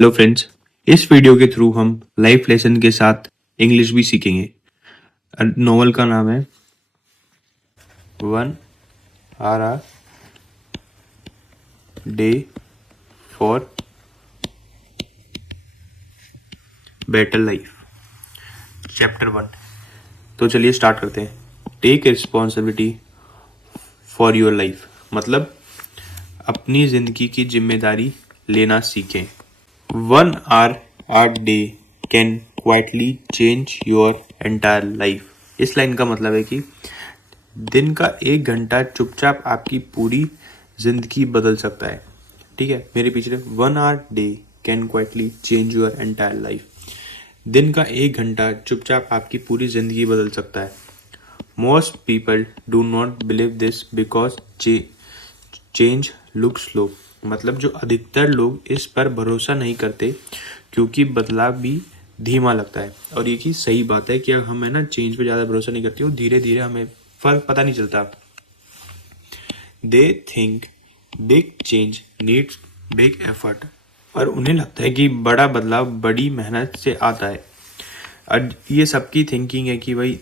Hello friends, इस video के through हम लाइफ लेसन के साथ इंग्लिश भी सीखेंगे। नॉवल का नाम है 1 hour day for better life, chapter 1। तो चलिए स्टार्ट करते हैं। Take responsibility for your life, मतलब अपनी ज़िंदगी की जिम्मेदारी लेना सीखें। 1 hour a day can quietly change your entire life. इस लाइन का मतलब है कि दिन का 1 घंटा चुपचाप आपकी पूरी जिंदगी बदल सकता है। ठीक है, मेरे पीछे 1 hour day can quietly change your entire life. दिन का 1 घंटा चुपचाप आपकी पूरी जिंदगी बदल सकता है। Most people do not believe this because change look slow, मतलब जो अधिकतर लोग इस पर भरोसा नहीं करते क्योंकि बदलाव भी धीमा लगता है। और ये की सही बात है कि हम है ना चेंज पे ज़्यादा भरोसा नहीं करते, धीरे धीरे हमें फर्क पता नहीं चलता। They think big change needs big effort, और उन्हें लगता है कि बड़ा बदलाव बड़ी मेहनत से आता है। और ये सबकी थिंकिंग है कि भाई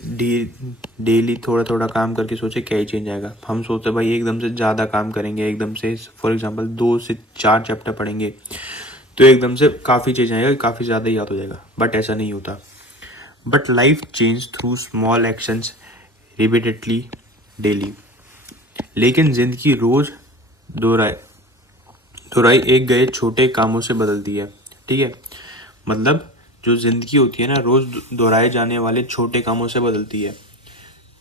डेली थोड़ा थोड़ा काम करके सोचे क्या ही चेंज आएगा। हम सोचते भाई एकदम से ज़्यादा काम करेंगे, एकदम से फॉर एग्जांपल 2 से 4 चैप्टर पढ़ेंगे तो एकदम से काफ़ी चेंज आएगा, काफ़ी ज़्यादा याद हो जाएगा। बट ऐसा नहीं होता। But life change through small actions repeatedly daily. लेकिन जिंदगी रोज दोहराई एक गए छोटे कामों से बदलती है। ठीक है, मतलब जो जिंदगी होती है ना रोज दोहराए जाने वाले छोटे कामों से बदलती है।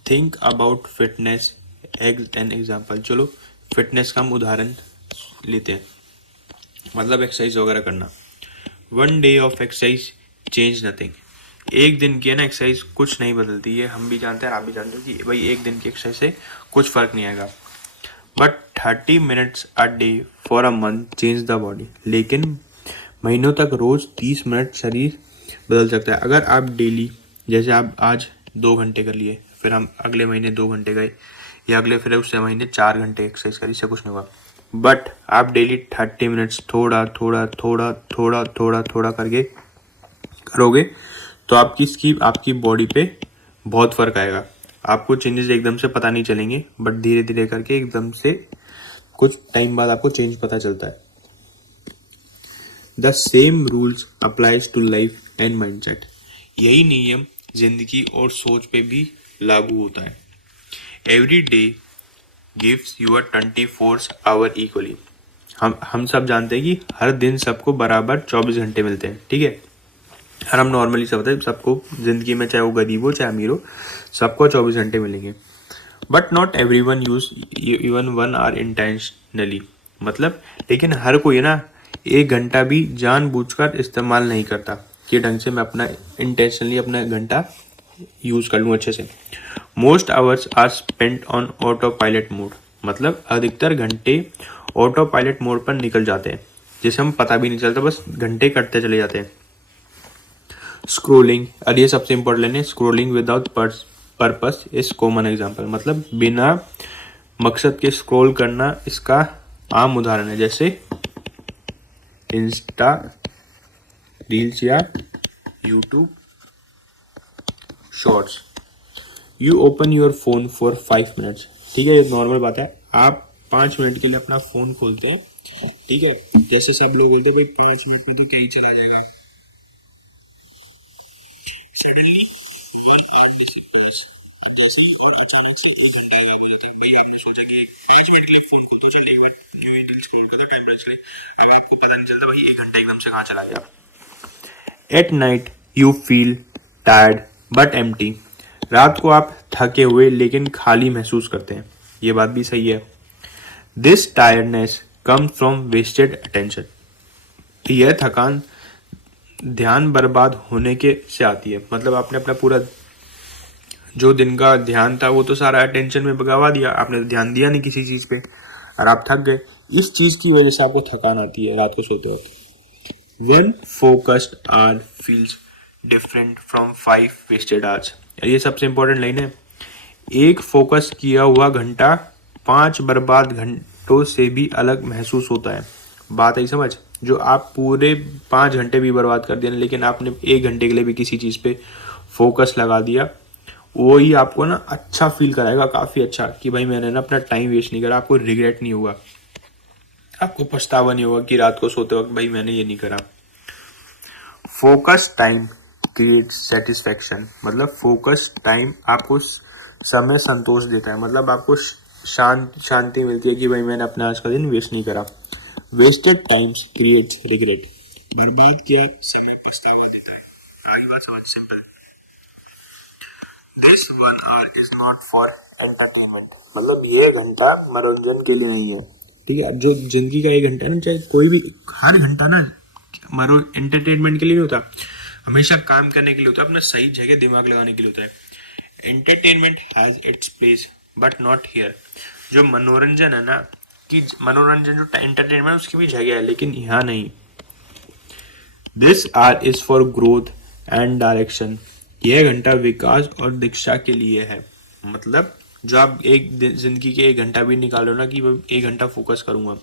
Think about fitness an example. चलो फिटनेस का हम उदाहरण लेते हैं, मतलब एक्सरसाइज वगैरह करना। 1 day of exercise change nothing. एक दिन की है ना एक्सरसाइज कुछ नहीं बदलती है। हम भी जानते हैं, आप भी जानते हो कि भाई एक दिन की एक्सरसाइज से कुछ फर्क नहीं आएगा। But 30 minutes a day for a month change the body. लेकिन महीनों तक रोज 30 मिनट शरीर बदल सकता है। अगर आप डेली, जैसे आप आज 2 घंटे कर लिए, फिर हम अगले महीने 2 घंटे गए, या अगले फिर उससे महीने 4 घंटे एक्सरसाइज करी, इससे कुछ नहीं होगा। बट आप डेली 30 मिनट्स थोड़ा थोड़ा थोड़ा थोड़ा थोड़ा थोड़ा करके करोगे तो आपकी बॉडी पे बहुत फर्क आएगा। आपको चेंजेस एकदम से पता नहीं चलेंगे, बट धीरे धीरे करके एकदम से कुछ टाइम बाद आपको चेंज पता चलता है। The same rules applies to life and mindset. यही नियम जिंदगी और सोच पे भी लागू होता है। Every day gives you a 24 hour equally. हम सब जानते हैं कि हर दिन सबको बराबर 24 घंटे मिलते हैं। ठीक है, और हम नॉर्मली सब होता है सबको जिंदगी में, चाहे वो गरीब हो चाहे अमीर हो, सबको 24 घंटे मिलेंगे। But not every one use even 1 hour intentionally, मतलब लेकिन हर कोई ना 1 घंटा भी जानबूझकर इस्तेमाल नहीं करता कि ढंग से मैं अपना इंटेंशनली अपना घंटा यूज कर लूँ अच्छे से। Most hours are spent on autopilot mode, मतलब अधिकतर घंटे ऑटो पायलट मोड पर निकल जाते हैं, जिसे हम पता भी नहीं चलता, बस घंटे कटते चले जाते हैं। स्क्रोलिंग, और ये सबसे इम्पोर्टेंट लाइन है, scrolling without purpose is common example, मतलब बिना मकसद के स्क्रॉल करना इसका आम उदाहरण है। जैसे इंस्टा रील्स या YouTube shorts. You open your phone for 5 minutes. ठीक है, ये नॉर्मल बात है। आप 5 मिनट के लिए अपना फोन खोलते हैं। ठीक है, जैसे सब लोग बोलते हैं भाई 5 मिनट में तो क्या ही चला जाएगा। सडनली 1 hour डिसिपल्स, जैसे ही और अचानक से 1 घंटा गायब हो जाता है। भाई आपने सोचा कि 5 मिनट के लिए फोन खोलते हो, चलिए एक बार क्यों ही दिल स्क्रॉल करते टाइम पास के लिए, अब आपको पता नहीं चलता भाई 1 घंटा एकदम से कहाँ चला गया। At night you feel tired but empty. रात को आप थके हुए लेकिन खाली महसूस करते हैं। ये बात भी सही है। This tiredness comes from wasted attention. यह थकान ध्यान बर्बाद होने के से आती है, मतलब आपने अपना पूरा जो दिन का ध्यान था वो तो सारा अटेंशन में भगवा दिया, आपने ध्यान दिया नहीं किसी चीज पे और आप थक गए। इस चीज की वजह से आपको थकान आती है रात को सोते वक्त। 1 focused hour feels different from 5 wasted hours। ये सबसे इंपॉर्टेंट लाइन है। एक फोकस किया हुआ घंटा 5 बर्बाद घंटों से भी अलग महसूस होता है। बात आई समझ। जो आप पूरे 5 घंटे भी बर्बाद कर दिया लेकिन आपने 1 घंटे के लिए भी किसी चीज़ पे फोकस लगा दिया, वो ही आपको ना अच्छा फील कराएगा, काफ़ी अच्छा, कि भाई मैंने ना अपना टाइम वेस्ट नहीं करा। आपको रिग्रेट नहीं होगा, आपको पछतावा नहीं होगा कि रात को सोते वक्त भाई मैंने ये नहीं करा। फोकस टाइम क्रिएट सेटिस्फेक्शन, मतलब फोकस टाइम आपको समय संतोष देता है, मतलब आपको शांति मिलती है कि भाई मैंने अपना आज का दिन वेस्ट नहीं करा। वेस्टेड टाइम्स क्रिएट्स रिग्रेट, बर्बाद किया समय पछतावा देता है। आगे बात समझ, simple. This 1 hour is not for entertainment, मतलब ये घंटा मनोरंजन के लिए नहीं है, ठीक है। जो जिंदगी का 1 घंटा है ना, चाहे कोई भी, हर घंटा ना मरो एंटरटेनमेंट के लिए नहीं होता, हमेशा काम करने के लिए होता है, अपना सही जगह दिमाग लगाने के लिए होता है। Entertainment has its place but not here. जो मनोरंजन है ना, कि मनोरंजन जो एंटरटेनमेंट उसकी भी जगह है लेकिन यहाँ नहीं। This hour is for growth and direction, यह घंटा विकास और दीक्षा के लिए है। मतलब जो आप एक जिंदगी के 1 घंटा भी निकालो ना कि 1 घंटा फोकस करूंगा,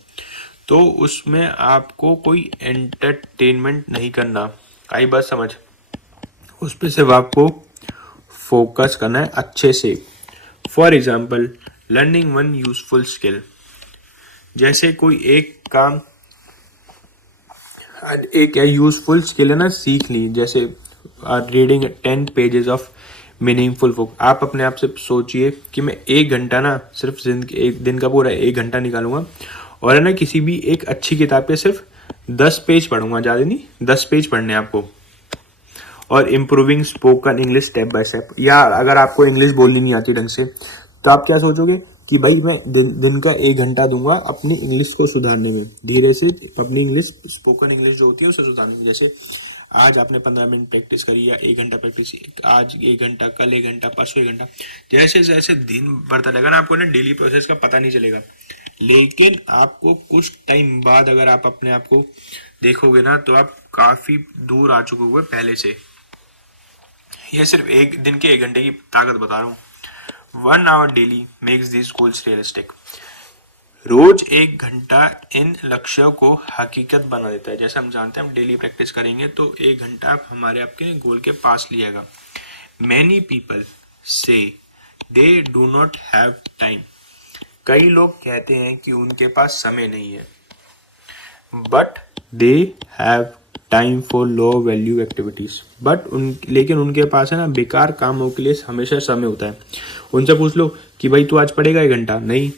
तो उसमें आपको कोई एंटरटेनमेंट नहीं करना। आई बात समझ, उस पर सिर्फ आपको फोकस करना है अच्छे से। For example, learning one useful skill, जैसे कोई एक काम, एक यूजफुल स्किल है ना, सीख ली, जैसे reading 10 pages of meaningful book. आप अपने आप से सोचिए कि मैं 1 घंटा ना सिर्फ जिंदगी, एक दिन का पूरा 1 घंटा निकालूंगा और है ना किसी भी एक अच्छी किताब पे सिर्फ 10 पेज पढ़ूंगा, ज़्यादा नहीं, 10 पेज पढ़ने हैं आपको। और improving spoken English step by step, या अगर आपको इंग्लिश बोलनी नहीं आती ढंग से तो आप क्या सोचोगे कि भाई मैं दिन का 1 घंटा दूंगा अपनी इंग्लिश को सुधारने में, धीरे से अपनी इंग्लिश, स्पोकन इंग्लिश जो होती है उसे सुधारने में। जैसे आज आपने 15 मिनट प्रैक्टिस करी या 1 घंटा प्रैक्टिस, आज 1 घंटा, कल 1 घंटा, परसों 1 घंटा, जैसे जैसे दिन बढ़ता रहेगा ना, आपको ना डेली प्रोसेस का पता नहीं चलेगा। लेकिन आपको कुछ टाइम बाद अगर आप अपने आप को देखोगे ना, तो आप काफी दूर आ चुके हुए पहले से। ये सिर्फ एक दिन के 1 घंटे की ताकत बता रहा हूँ। 1 hour daily makes this goals realistic, रोज 1 घंटा इन लक्ष्यों को हकीकत बना देता है। जैसे हम जानते हैं, हम डेली प्रैक्टिस करेंगे तो 1 घंटा आप हमारे आपके गोल के पास लिएगा। मैनी पीपल से they do not have time, कई लोग कहते हैं कि उनके पास समय नहीं है, but they have time for low value activities, लेकिन उनके पास है ना बेकार कामों के लिए हमेशा समय होता है। उनसे पूछ लो कि भाई तू आज पढ़ेगा 1 घंटा, नहीं,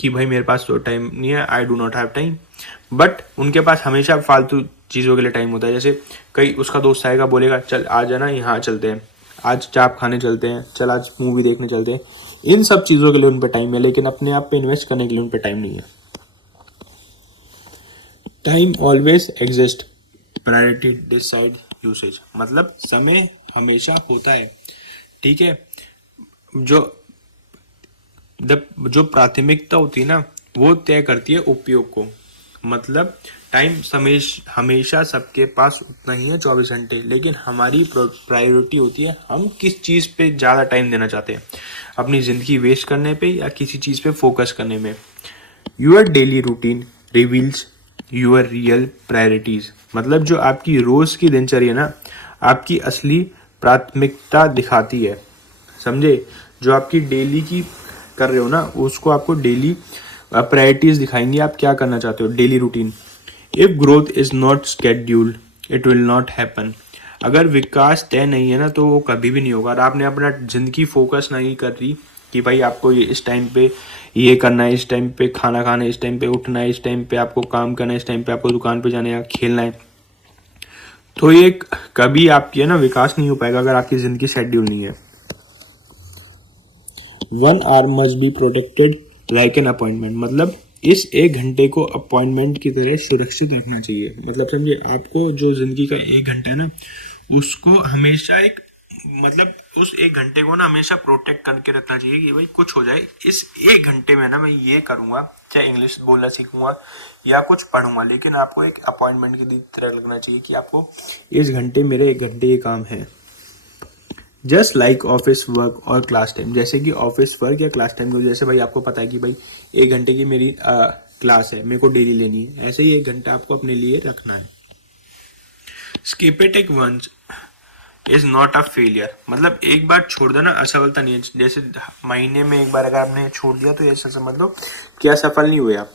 कि भाई मेरे पास तो टाइम नहीं है, I do not have time. But उनके पास हमेशा फालतू चीज़ों के लिए टाइम होता है। जैसे कई उसका दोस्त आएगा, बोलेगा चल आज है ना यहाँ चलते हैं, आज चाप खाने चलते हैं, चल आज मूवी देखने चलते हैं। इन सब चीज़ों के लिए उन पर टाइम है, लेकिन अपने आप पे इन्वेस्ट करने के लिए उन पर टाइम नहीं है। Time always exist, priority decide usage, मतलब समय हमेशा होता है, ठीक है। जो प्राथमिकता होती है ना, वो तय करती है उपयोग को। मतलब टाइम हमेशा सबके पास उतना ही है, 24 घंटे, लेकिन हमारी प्रायोरिटी होती है हम किस चीज़ पे ज़्यादा टाइम देना चाहते हैं, अपनी ज़िंदगी वेस्ट करने पे या किसी चीज़ पे फोकस करने में। Your daily routine reveals your real priorities, मतलब जो आपकी रोज की दिनचर्या ना आपकी असली प्राथमिकता दिखाती है, समझे। जो आपकी डेली की कर रहे हो ना, उसको आपको डेली प्रायोरिटीज दिखाएंगे, आप क्या करना चाहते हो, daily routine. If growth is not scheduled it will not happen, अगर विकास तय नहीं है ना तो वो कभी भी नहीं होगा। और आपने अपना जिंदगी फोकस नहीं कर रही कि भाई आपको ये इस टाइम पे ये करना है, इस टाइम पे खाना खाना है, इस टाइम पे उठना है, इस टाइम पे आपको काम करना है, इस टाइम पे आपको दुकान पे जाना है, खेलना है, तो ये कभी आपकी है ना विकास नहीं हो पाएगा अगर आपकी जिंदगी शेड्यूल नहीं है। 1 hour must be protected like an appointment, मतलब इस 1 घंटे को अपॉइंटमेंट की तरह सुरक्षित रखना चाहिए। मतलब समझिए, आपको जो जिंदगी का 1 घंटा है ना, उसको हमेशा मतलब उस 1 घंटे को ना हमेशा प्रोटेक्ट करके रखना चाहिए कि भाई कुछ हो जाए, इस 1 घंटे में ना मैं ये करूंगा, चाहे इंग्लिश बोलना सीखूंगा या कुछ पढ़ूंगा, लेकिन आपको एक अपॉइंटमेंट की तरह लगना चाहिए कि आपको इस घंटे मेरे 1 घंटे ये काम है। जस्ट लाइक ऑफिस वर्क और क्लास टाइम, जैसे कि ऑफिस वर्क या क्लास टाइम, जैसे भाई आपको पता है कि भाई 1 घंटे की मेरी क्लास है, मेरे को डेली लेनी है, ऐसे ही 1 घंटा आपको अपने लिए रखना है। स्किप इट एक once is not a failure, मतलब एक बार छोड़ देना असफलता नहीं है। जैसे महीने में एक बार अगर आपने छोड़ दिया तो ऐसा समझ लो कि असफल नहीं हुए आप।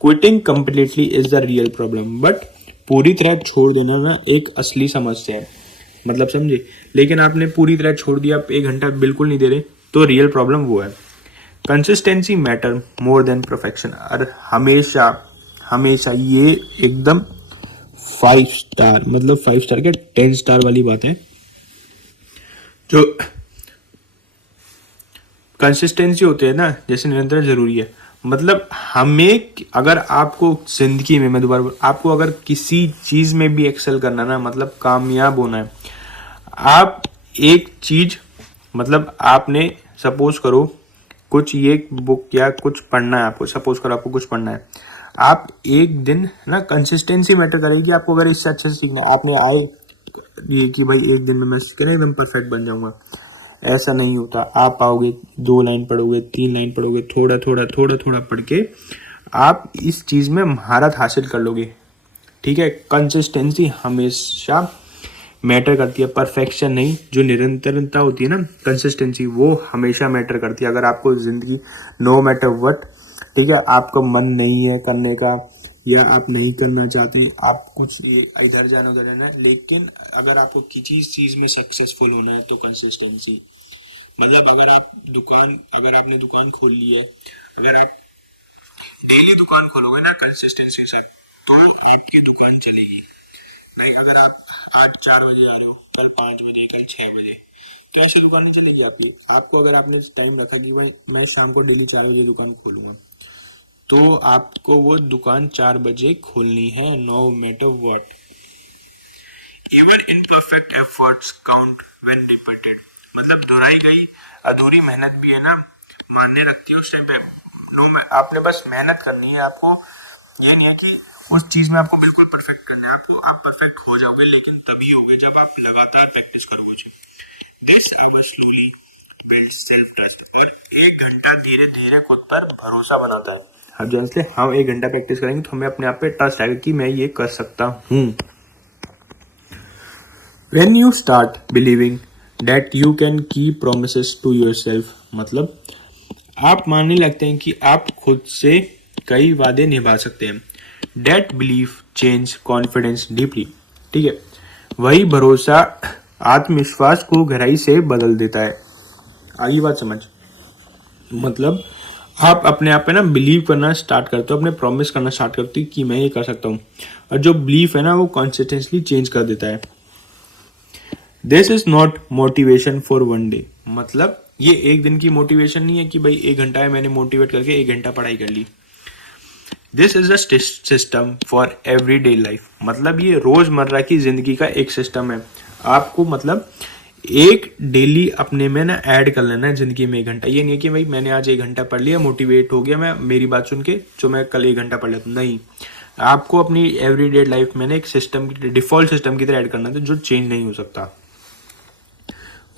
Quitting completely is the real problem, but पूरी तरह छोड़ देना ना एक असली समस्या है, मतलब समझे। लेकिन आपने पूरी तरह छोड़ दिया, आप 1 घंटा बिल्कुल नहीं दे रहे, तो रियल प्रॉब्लम वो है। Consistency matter more than perfection, और हमेशा हमेशा ये एकदम 5 स्टार, मतलब 5 स्टार के 10 स्टार वाली बात है। जो कंसिस्टेंसी होती है ना, जैसे निरंतर जरूरी है। मतलब हमें अगर आपको जिंदगी में, मैं दोबारा आपको अगर किसी चीज में भी एक्सेल करना ना, मतलब कामयाब होना है, आप एक चीज, मतलब आपने सपोज करो कुछ ये बुक या कुछ पढ़ना है आपको, सपोज करो आपको कुछ पढ़ना है, आप एक दिन ना, कंसिस्टेंसी मैटर करेगी आपको। अगर इससे अच्छे से सीखना, आपने आए ये कि भाई एक दिन में मैं सीख एकदम परफेक्ट बन जाऊंगा, ऐसा नहीं होता। आप आओगे, 2 लाइन पढ़ोगे, 3 लाइन पढ़ोगे, थोड़ा थोड़ा थोड़ा थोड़ा पढ़ के आप इस चीज में महारत हासिल कर लोगे। ठीक है, कंसिस्टेंसी हमेशा मैटर करती है, परफेक्शन नहीं। जो निरंतरता होती है ना, कंसिस्टेंसी, वो हमेशा मैटर करती है। अगर आपको जिंदगी नो मैटर व्हाट, ठीक है, आपका मन नहीं है करने का, या आप नहीं करना चाहते, आप कुछ इधर जाना उधर जाना, लेकिन अगर आपको किसी चीज में सक्सेसफुल होना है तो कंसिस्टेंसी। मतलब अगर आपने दुकान खोल ली है, अगर आप डेली दुकान खोलोगे ना कंसिस्टेंसी से, तो आपकी दुकान चलेगी। लाइक अगर आप आज 4 बजे आ रहे हो, कल 5 बजे, कल 6 बजे, तो ऐसे दुकान नहीं चलेगी आपकी। आपको अगर आपने टाइम रखा कि भाई मैं शाम को डेली 4 बजे दुकान खोलूंगा, तो आपको वो दुकान 4 बजे खोलनी है, no matter what. Even imperfect efforts count when repeated, मतलब दोहराई गई अधूरी मेहनत भी है ना, मानने रखती है उस टाइम पे। आपने बस मेहनत करनी है, आपको ये नहीं है कि उस चीज में आपको बिल्कुल परफेक्ट करना है। आपको आप परफेक्ट हो जाओगे, लेकिन तभी होगे जब आप लगातार प्रैक्टिस करोगे। दिस अब स्लोली बिल्ड सेल्फ ट्रस्ट, और 1 घंटा धीरे धीरे खुद पर भरोसा बनाता है। अब जैसे हम 1 घंटा प्रैक्टिस करेंगे तो हमें अपने आप पे ट्रस्ट आएगा कि मैं ये कर सकता हूँ। When you start believing that you can keep promises to yourself, मतलब आप मानने लगते हैं कि आप खुद से कई वादे निभा सकते हैं। That belief change confidence deeply, ठीक है, वही भरोसा आत्मविश्वास को गहराई से बदल देता है। आगे बात समझ, मतलब आप अपने आप पे ना बिलीव करना स्टार्ट करते हो, अपने प्रॉमिस करना स्टार्ट करते हो कि मैं ये कर सकता हूँ, और जो बिलीफ है ना वो कॉन्सिस्टेंटली चेंज कर देता है। This is not motivation for one day, मतलब ये एक दिन की मोटिवेशन नहीं है कि भाई 1 घंटा है, मैंने मोटिवेट करके 1 घंटा पढ़ाई कर ली। This is a system for every day life, मतलब ये रोजमर्रा की जिंदगी का एक सिस्टम है। आपको मतलब एक डेली अपने में ना ऐड कर लेना है जिंदगी में 1 घंटा। ये नहीं है कि भाई मैंने आज 1 घंटा पढ़ लिया, मोटिवेट हो गया मैं मेरी बात सुन के, जो मैं कल 1 घंटा पढ़ लेता हूँ, नहीं। आपको अपनी एवरीडे लाइफ में ना एक सिस्टम की, डिफॉल्ट सिस्टम की तरह ऐड करना है जो चेंज नहीं हो सकता।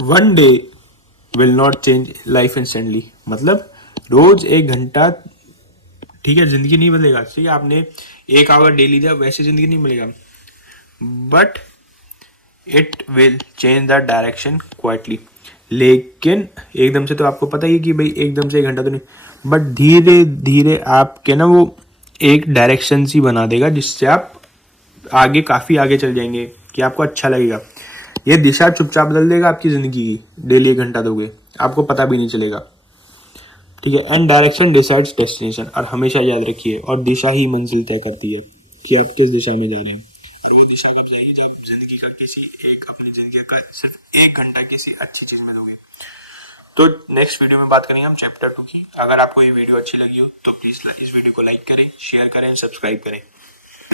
One day will not change life instantly, मतलब रोज 1 घंटा, ठीक है, जिंदगी नहीं बदलेगा। ठीक है, आपने 1 आवर डेली दिया, वैसे जिंदगी नहीं बदलेगा, but it will change the direction quietly. लेकिन एकदम से तो आपको पता ही है कि भाई एकदम से 1 घंटा तो नहीं, बट धीरे धीरे आपके ना वो एक डायरेक्शन सी बना देगा, जिससे आप आगे काफी आगे चल जाएंगे, कि आपको अच्छा लगेगा। ये दिशा चुपचाप बदल देगा आपकी जिंदगी की। डेली 1 घंटा दोगे, आपको पता भी नहीं चलेगा। ठीक है, एंड डायरेक्शन डिसाइड्स डेस्टिनेशन, और हमेशा याद रखिए, और दिशा ही मंजिल तय करती है कि आप किस दिशा में जा रहे हैं। वो दिशा कब जाएगी, जब जिंदगी का अपनी जिंदगी का सिर्फ 1 घंटा किसी अच्छी चीज में दोगे। तो नेक्स्ट वीडियो में बात करेंगे हम चैप्टर 2 की। अगर आपको ये वीडियो अच्छी लगी हो तो प्लीज इस वीडियो को लाइक करें, शेयर करें, सब्सक्राइब करें।